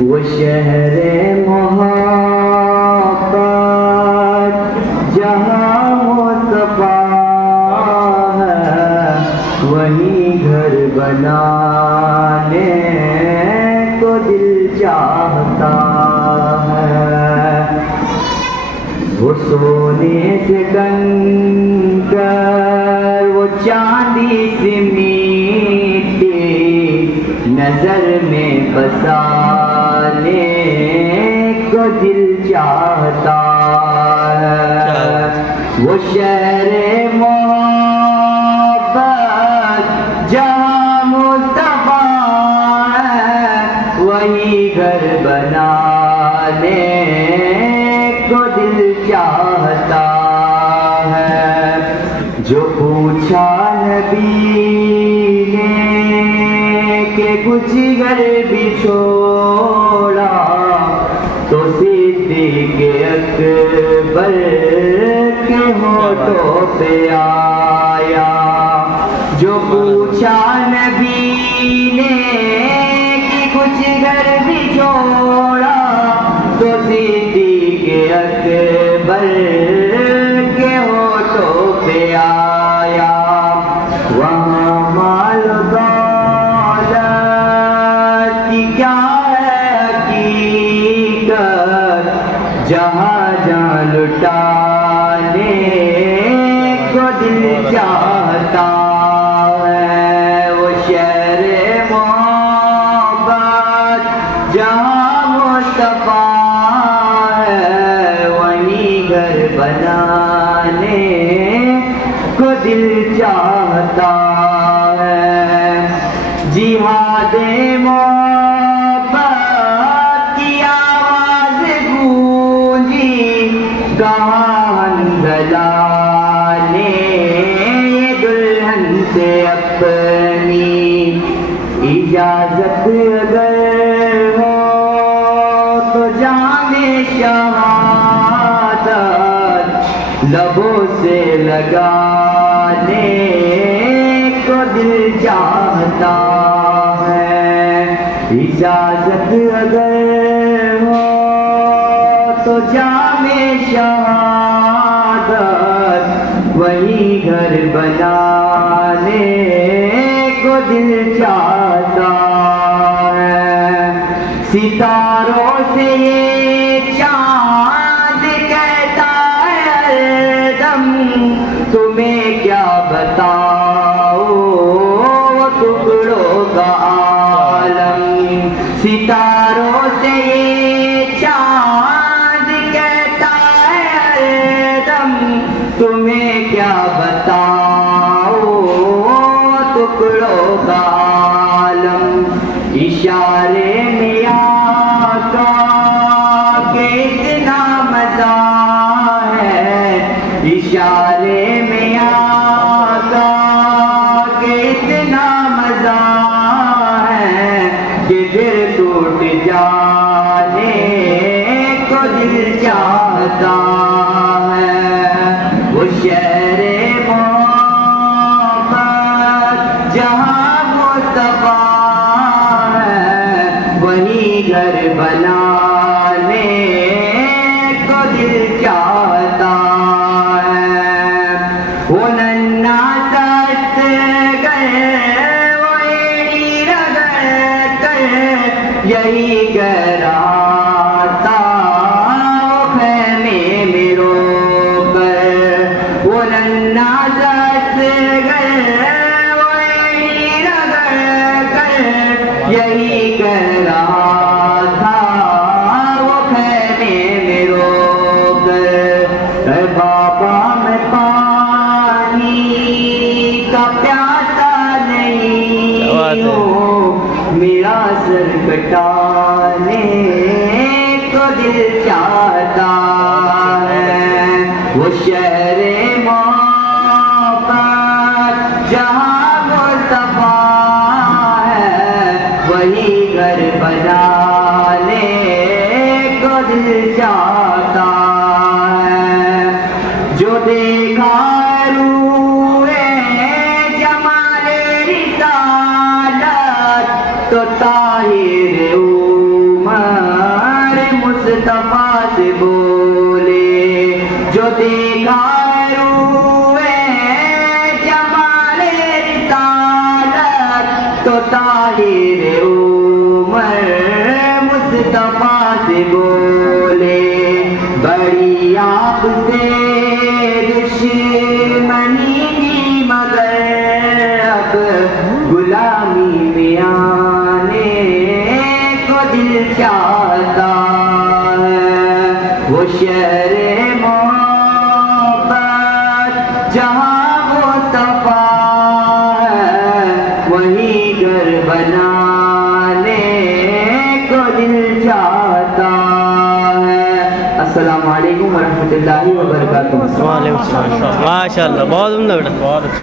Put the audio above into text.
وہ شہر محبت جہاں مصطفیٰ ہے، وہیں گھر بنانے کو دل چاہتا ہے۔ وہ سونے سے بن کر وہ چاندی سے میٹھی نظر میں بسانے کو دل چاہتا ہے۔ وہ شہر محبت جہاں مصطفیٰ ہے، وہی گھر بنانے کو دل چاہتا ہے۔ جو پوچھا نبی نے کہ کچھ گھر بھی چھوڑا، تو صدیق اکبر کے ہونٹوں پہ آیا۔ جو پوچھا نبی نے کہ کچھ گھر بھی چھوڑا، تو صدیق اکبر کے ہونٹوں پہ آیا۔ وہاں مال دولت کی کیا ہے حقیقت، جہاں جان لٹانے کو دل چاہتا ہے۔ وہ شہر محبت جہاں مصطفیٰ ہے، وہیں گھر بنانے کو دل چاہتا ہے۔ جہاد محبت کی آواز گونجی، کہاں حنظلہ نے یہ دلہن سے اپنی اجازت اگر ہو تو جامِ شہادت لبوں سے لگانے کو دل چاہتا ہے۔ اجازت اگر ہو تو جامِ شہادت وہی گھر بنانے کو دل چاہتا ہے۔ ستاروں سے یہ چاند کہتا ہے ہر دم، تمہیں کیا بتاؤ وہ ٹکڑوں کا عالم۔ ستاروں سے یہ چاند کہتا ہے ہر دم، تمہیں کیا بتاؤ ٹکڑوں کا عالم۔ اشارے میں آقا کے اتنا مزہ ہے، اشارے میں آقا کے اتنا مزہ ہے کہ دل ٹوٹ جانے کو دل چاہتا ہے۔ وہ شہر محبت جہاں مصطفیٰ ہے، وہی گھر بنانے کو دل چاہتا ہے۔ وہ ننھا سا اصغر وہ ایڑی رگڑ کر یہی کہہ رہا تھا وہ خیمے میں رو کر۔ وہ ننھا سا اصغر وہ ایڑی رگڑ کر یہی کہہ رہا تھا وہ خیمے میں رو کر۔ اے بابا میں پانی کا پیاسا نہیں ہوں، میرا سر کٹانے کو دل چاہتا ہے۔ وہ شہر محبت جہاں مصطفیٰ ہے، وہی گھر بنانے کو دل چاہتا ہے۔ جو دیکھا روح جمال رسالت تو طاہر امت مصطفیٰ سے بولے جو دیکھا روئے جمال رسالت تو طاہر عمر مصطفیٰ سے بولے بڑی آپ سے دشمنی کی مگر اب غلامی میں آنے کو دل چاہتا ہے وہ شہر محبت جہاں مصطفیٰ ہے وہی گھر بنانے کو دل چاہتا ہے۔ السلام علیکم ورحمۃ اللہ وبرکاتہ۔ وعلیکم السلام، ماشاء اللہ، بہت عمدہ بیٹا، بہت اچھا۔